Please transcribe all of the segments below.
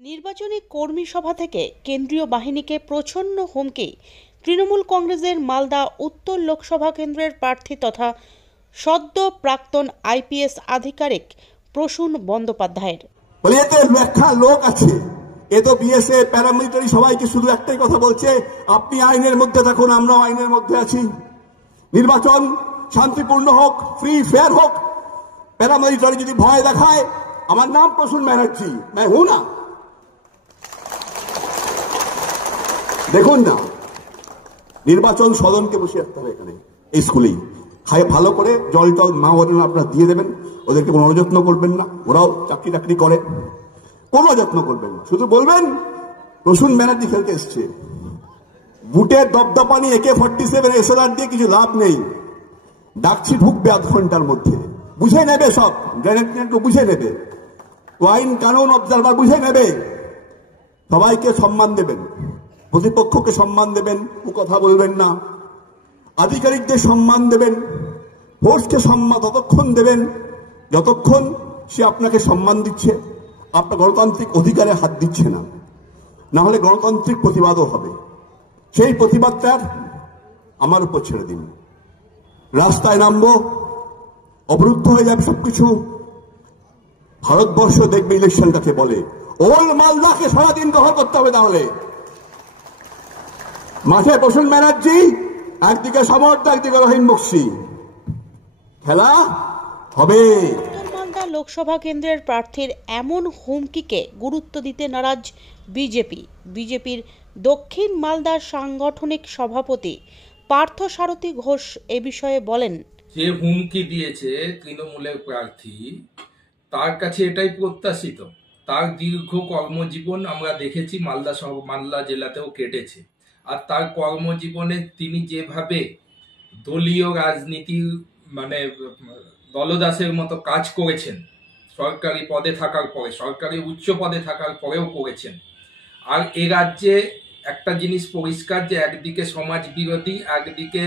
নির্বাচনী কর্মী সভা থেকে কেন্দ্রীয় বাহিনীকে প্রচ্ছন্ন হুমকি তৃণমূল কংগ্রেসের মালদা উত্তর লোকসভা কেন্দ্রের প্রার্থী তথা সদ্য প্রাক্তন আইপিএস আধিকারিক প্রসূন বন্দ্যোপাধ্যায়ের। এতে ব্যাখ্যা লোক আছে, এ তো বিএসএফ প্যারামিলিটারি সবাইকে শুধু একটাই কথা বলছে, আপনি আইনের মধ্যে থাকুন, আমরাও আইনের মধ্যে আছি, নির্বাচন শান্তিপূর্ণ হোক, ফ্রি ফেয়ার হোক। প্যারামিলিটারি যদি ভয় দেখায়, আমার নাম প্রসূন ব্যানার্জি, मैं हूं ना। দেখুন না, নির্বাচন সদনকে বসে রাখতে হবে এখানে, এই স্কুলেই খায় ভালো করে জল টল মা বোনেরা আপনারা দিয়ে দেবেন, ওদেরকে কোনো অযত্ন করবেন না, ওরাও চাকরি টাকরি করে, কোনো যত্ন করবেন না, শুধু বলবেন প্রসূন ব্যানার্জি খেলতে এসছে। বুটের দপদপানি AK-47 SLR দিয়ে কিছু লাভ নেই, ডাকছি ঢুকবে আধ ঘন্টার মধ্যে, বুঝে নেবে, সব গ্রেনেড বুঝে নেবে, আইন কানুন অবজারভার বুঝে নেবে। সবাইকে সম্মান দেবেন, প্রতিপক্ষকে সম্মান দেবেন, ও কথা বলবেন না, আধিকারিকদের সম্মান দেবেন, ফোর্সকে সম্মান ততক্ষণ দেবেন যতক্ষণ সে আপনাকে সম্মান দিচ্ছে, আপনার গণতান্ত্রিক অধিকারে হাত দিচ্ছে না, না হলে গণতান্ত্রিক প্রতিবাদও হবে। সেই প্রতিবাদটার আমার উপর ছেড়ে দিন, রাস্তায় নামবো, অবরুদ্ধ হয়ে যাবে সবকিছু। ভারতবর্ষ দেখবে ইলেকশনটাকে বলে, ওল মালদাকে সারাদিন দখল করতে হবে, তাহলে মাঠে প্রসূন ব্যানার্জি, একদিকে সমর্থ, একদিকে রহিম বক্সি, খেলা হবে। উত্তর মালদা লোকসভা কেন্দ্রের প্রার্থীর এমন হুমকিকে গুরুত্ব দিতে নারাজ বিজেপির দক্ষিণ মালদার সাংগঠনিক সভাপতি পার্থসারথী ঘোষ এ বিষয়ে বলেন, যে হুমকি দিয়েছে তৃণমূলের প্রার্থী, তার কাছে এটাই প্রত্যাশিত। তার দীর্ঘ কর্মজীবন আমরা দেখেছি মালদা জেলাতেও কেটেছে, আর তার কর্মজীবনে তিনি যেভাবে দলীয় রাজনীতির মানে দলদাসের মতো কাজ করেছেন, সরকারি পদে থাকার পরে, সরকারি উচ্চ পদে থাকার পরেও করেছেন। আর এ রাজ্যে একটা জিনিস পরিষ্কার, যে একদিকে সমাজ বিরোধী, একদিকে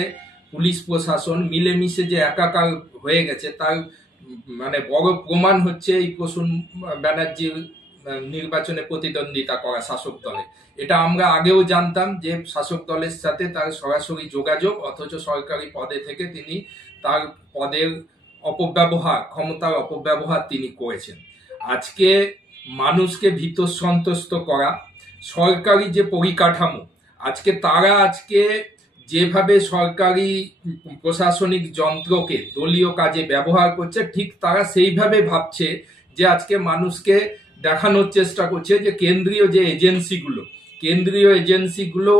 পুলিশ প্রশাসন মিলেমিশে যে একাকার হয়ে গেছে, তার মানে বড় প্রমাণ হচ্ছে এই প্রসূন ব্যানার্জির নির্বাচনে প্রতিদ্বন্দ্বিতা করা শাসক দলে। এটা আমরা আগেও জানতাম যে শাসক দলের সাথে তার সরাসরি যোগাযোগ, অথচ সরকারি পদে থেকে তিনি তার পদের অপব্যবহার, ক্ষমতার অপব্যবহার তিনি করেছেন। আজকে মানুষকে ভীত সন্ত্রস্ত করা, সরকারি যে পরিকাঠামো, আজকে যেভাবে সরকারি প্রশাসনিক যন্ত্রকে দলীয় কাজে ব্যবহার করছে, ঠিক তারা সেইভাবে ভাবছে যে আজকে মানুষকে দেখানোর চেষ্টা করছে যে কেন্দ্রীয় এজেন্সিগুলো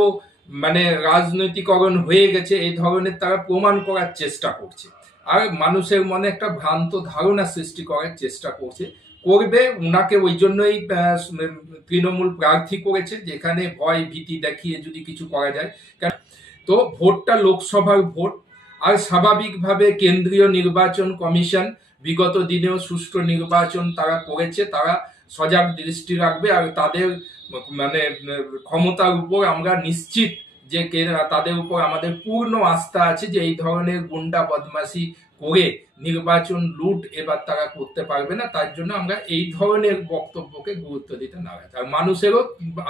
মানে রাজনৈতিকরণ হয়ে গেছে, এই ধরনের তারা প্রমাণ করার চেষ্টা করছে, আর মানুষের মনে একটা ভ্রান্ত ধারণা সৃষ্টি করার চেষ্টা করবে। উনাকে ওই জন্যই তৃণমূল প্রার্থী করেছে, যেখানে ভয় ভীতি দেখিয়ে যদি কিছু করা যায়। তো ভোটটা লোকসভার ভোট, আর স্বাভাবিকভাবে কেন্দ্রীয় নির্বাচন কমিশন বিগত দিনেও সুষ্ঠু নির্বাচন তারা করেছে, তারা সজাগ দৃষ্টি রাখবে, আর তাদের মানে ক্ষমতার উপর আমরা নিশ্চিত যে তাদের উপর আমাদের পূর্ণ আস্থা আছে যে এই ধরনের গুন্ডা বদমাশি করে নির্বাচন লুট এবার তারা করতে পারবে না। তার জন্য আমরা এই ধরনের বক্তব্যকে গুরুত্ব দিতে নারাজ, আর মানুষেরও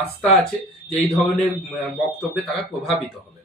আস্থা আছে যে এই ধরনের বক্তব্যে তারা প্রভাবিত হবে।